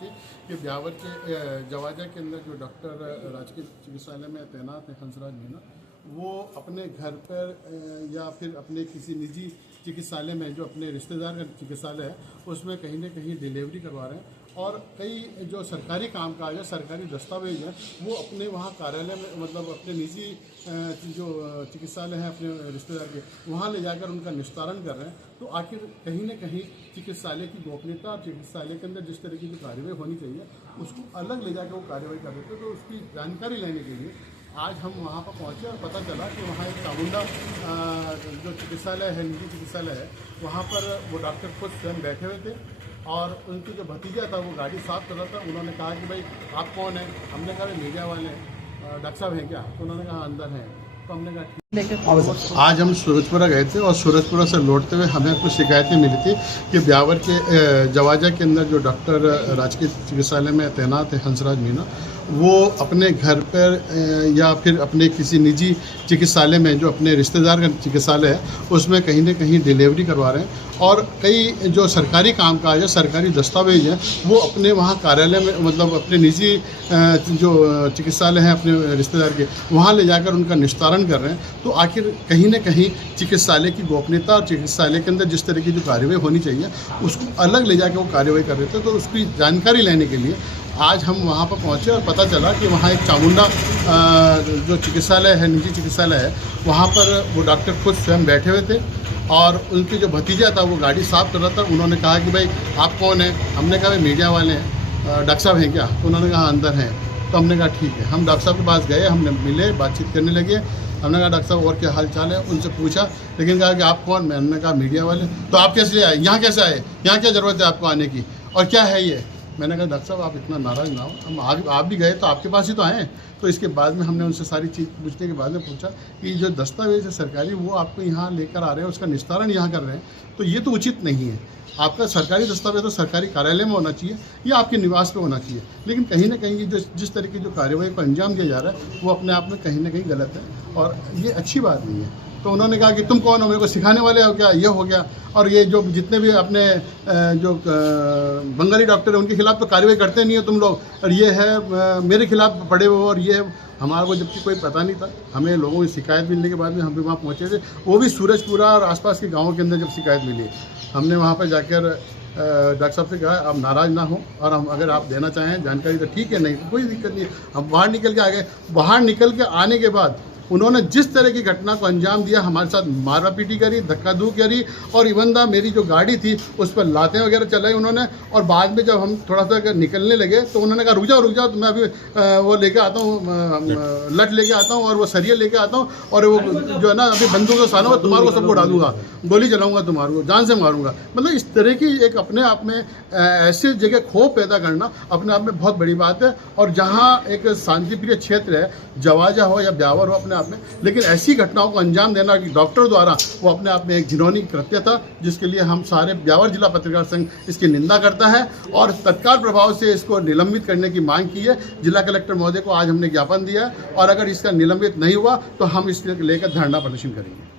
थी कि ब्यावर के जवाजा के अंदर जो डॉक्टर राजकीय चिकित्सालय में तैनात है हंसराज मीना, वो अपने घर पर या फिर अपने किसी निजी चिकित्सालय में जो अपने रिश्तेदार का चिकित्सालय है उसमें कहीं ना कहीं डिलीवरी करवा रहे हैं और कई जो सरकारी कामकाज है, सरकारी दस्तावेज है, वो अपने वहाँ कार्यालय में मतलब अपने निजी जो चिकित्सालय है अपने रिश्तेदार के वहाँ ले जाकर उनका निस्तारण कर रहे हैं। तो आखिर कहीं ना कहीं चिकित्सालय की गोपनीयता और चिकित्सालय के अंदर जिस तरह की जो कार्रवाई होनी चाहिए उसको अलग ले जाकर वो कार्रवाई कर रहे थे। तो उसकी जानकारी लेने के लिए आज हम वहाँ पर पहुँचे और पता चला कि वहाँ एक चामुंडा जो चिकित्सालय है, निजी चिकित्सालय है, वहाँ पर वो डॉक्टर खुद स्वयं बैठे हुए थे और उनकी जो भतीजा था वो गाड़ी साफ कर रहा था। उन्होंने कहा कि भाई आप कौन हैं? हमने कहा मीडिया वाले हैं, डॉक्टर साहब हैं क्या? तो उन्होंने कहा अंदर हैं। तो हमने कहा ठीक। आज हम सूरजपुरा गए थे और सूरजपुरा से लौटते हुए हमें कुछ शिकायतें मिली थी कि ब्यावर के जवाजा के अंदर जो डॉक्टर राजकीय चिकित्सालय में तैनात है हंसराज मीना, वो अपने घर पर या फिर अपने किसी निजी चिकित्सालय में जो अपने रिश्तेदार का चिकित्सालय है उसमें कहीं ना कहीं डिलीवरी करवा रहे हैं और कई जो सरकारी कामकाज है, सरकारी दस्तावेज है, वो अपने वहाँ कार्यालय में मतलब अपने निजी जो चिकित्सालय हैं अपने रिश्तेदार के वहाँ ले जाकर उनका निस्तारण कर रहे हैं। तो आखिर कहीं ना कहीं चिकित्सालय की गोपनीयता और चिकित्सालय के अंदर जिस तरह की जो कार्रवाई होनी चाहिए उसको अलग ले जाकर वो कार्रवाई कर रहे थे। तो उसकी जानकारी लेने के लिए आज हम वहाँ पर पहुँचे और पता चला कि वहाँ एक चामुंडा जो चिकित्सालय है, निजी चिकित्सालय है, वहाँ पर वो डॉक्टर खुद स्वयं बैठे हुए थे और उनके जो भतीजा था वो गाड़ी साफ कर रहा था। उन्होंने कहा कि भाई आप कौन हैं? हमने कहा भाई मीडिया वाले हैं, डॉक्टर साहब हैं क्या? तो उन्होंने कहा अंदर हैं। तो हमने कहा ठीक है। हम डॉक्टर साहब के पास गए, हमने मिले, बातचीत करने लगे। हमने कहा डॉक्टर साहब और क्या हाल चाल है? उनसे पूछा, लेकिन कहा कि आप कौन? हमने कहा मीडिया वाले। तो आप कैसे आए? यहाँ कैसे आए? यहाँ क्या ज़रूरत है आपको आने की और क्या है ये? मैंने कहा डॉक्टर साहब आप इतना नाराज़ ना हो, हम आप भी गए तो आपके पास ही तो आए। तो इसके बाद में हमने उनसे सारी चीज़ पूछने के बाद में पूछा कि जो दस्तावेज है सरकारी वो आपको यहाँ लेकर आ रहे हैं, उसका निस्तारण यहाँ कर रहे हैं, तो ये तो उचित नहीं है। आपका सरकारी दस्तावेज तो सरकारी कार्यालय में होना चाहिए या आपके निवास पे होना चाहिए। लेकिन कहीं ना कहीं जो जिस तरह की जो कार्रवाई को अंजाम दिया जा रहा है वो अपने आप में कहीं ना कहीं गलत है और ये अच्छी बात नहीं है। तो उन्होंने कहा कि तुम कौन हो? मेरे को सिखाने वाले हो क्या? ये हो गया। और ये जो जितने भी अपने जो बंगाली डॉक्टर हैं उनके खिलाफ तो कार्रवाई करते नहीं हो तुम लोग, और ये है मेरे खिलाफ पड़े हुए और ये हमारे को जबकि कोई पता नहीं था। हमें लोगों की शिकायत मिलने के बाद में हम भी वहाँ पहुँचे थे, वो भी सूरजपुरा और आसपास के गाँवों के अंदर जब शिकायत मिली हमने वहाँ पर जाकर डॉक्टर साहब से कहा आप नाराज़ ना हो और हम अगर आप देना चाहें जानकारी तो ठीक है, नहीं तो कोई दिक्कत नहीं है। हम बाहर निकल के आ गए। बाहर निकल के आने के बाद उन्होंने जिस तरह की घटना को अंजाम दिया, हमारे साथ मारा पीटी करी, धक्का धूक करी और इवन दा मेरी जो गाड़ी थी उस पर लातें वगैरह चलाई उन्होंने। और बाद में जब हम थोड़ा सा निकलने लगे तो उन्होंने कहा रुक जाओ तो मैं अभी वो लेके आता हूँ, लट लेके आता हूँ और वो सरिया लेके आता हूँ और वो जो है ना अभी बंदूक से साना तुम्हारे को सबको डालूंगा, गोली चलाऊंगा, तुम्हारे को जान से मारूंगा। मतलब इस तरह की एक अपने आप में ऐसी जगह खौफ पैदा करना अपने आप में बहुत बड़ी बात है। और जहाँ एक शांतिप्रिय क्षेत्र है, जवाजा हो या ब्यावर हो अपने में, लेकिन ऐसी घटनाओं को अंजाम देना कि डॉक्टर द्वारा वो अपने आप में एक घिनौनी कृत्य था, जिसके लिए हम सारे ब्यावर जिला पत्रकार संघ इसकी निंदा करता है और तत्काल प्रभाव से इसको निलंबित करने की मांग की है। जिला कलेक्टर महोदय को आज हमने ज्ञापन दिया है और अगर इसका निलंबित नहीं हुआ तो हम इसके लेकर धरना प्रदर्शन करेंगे।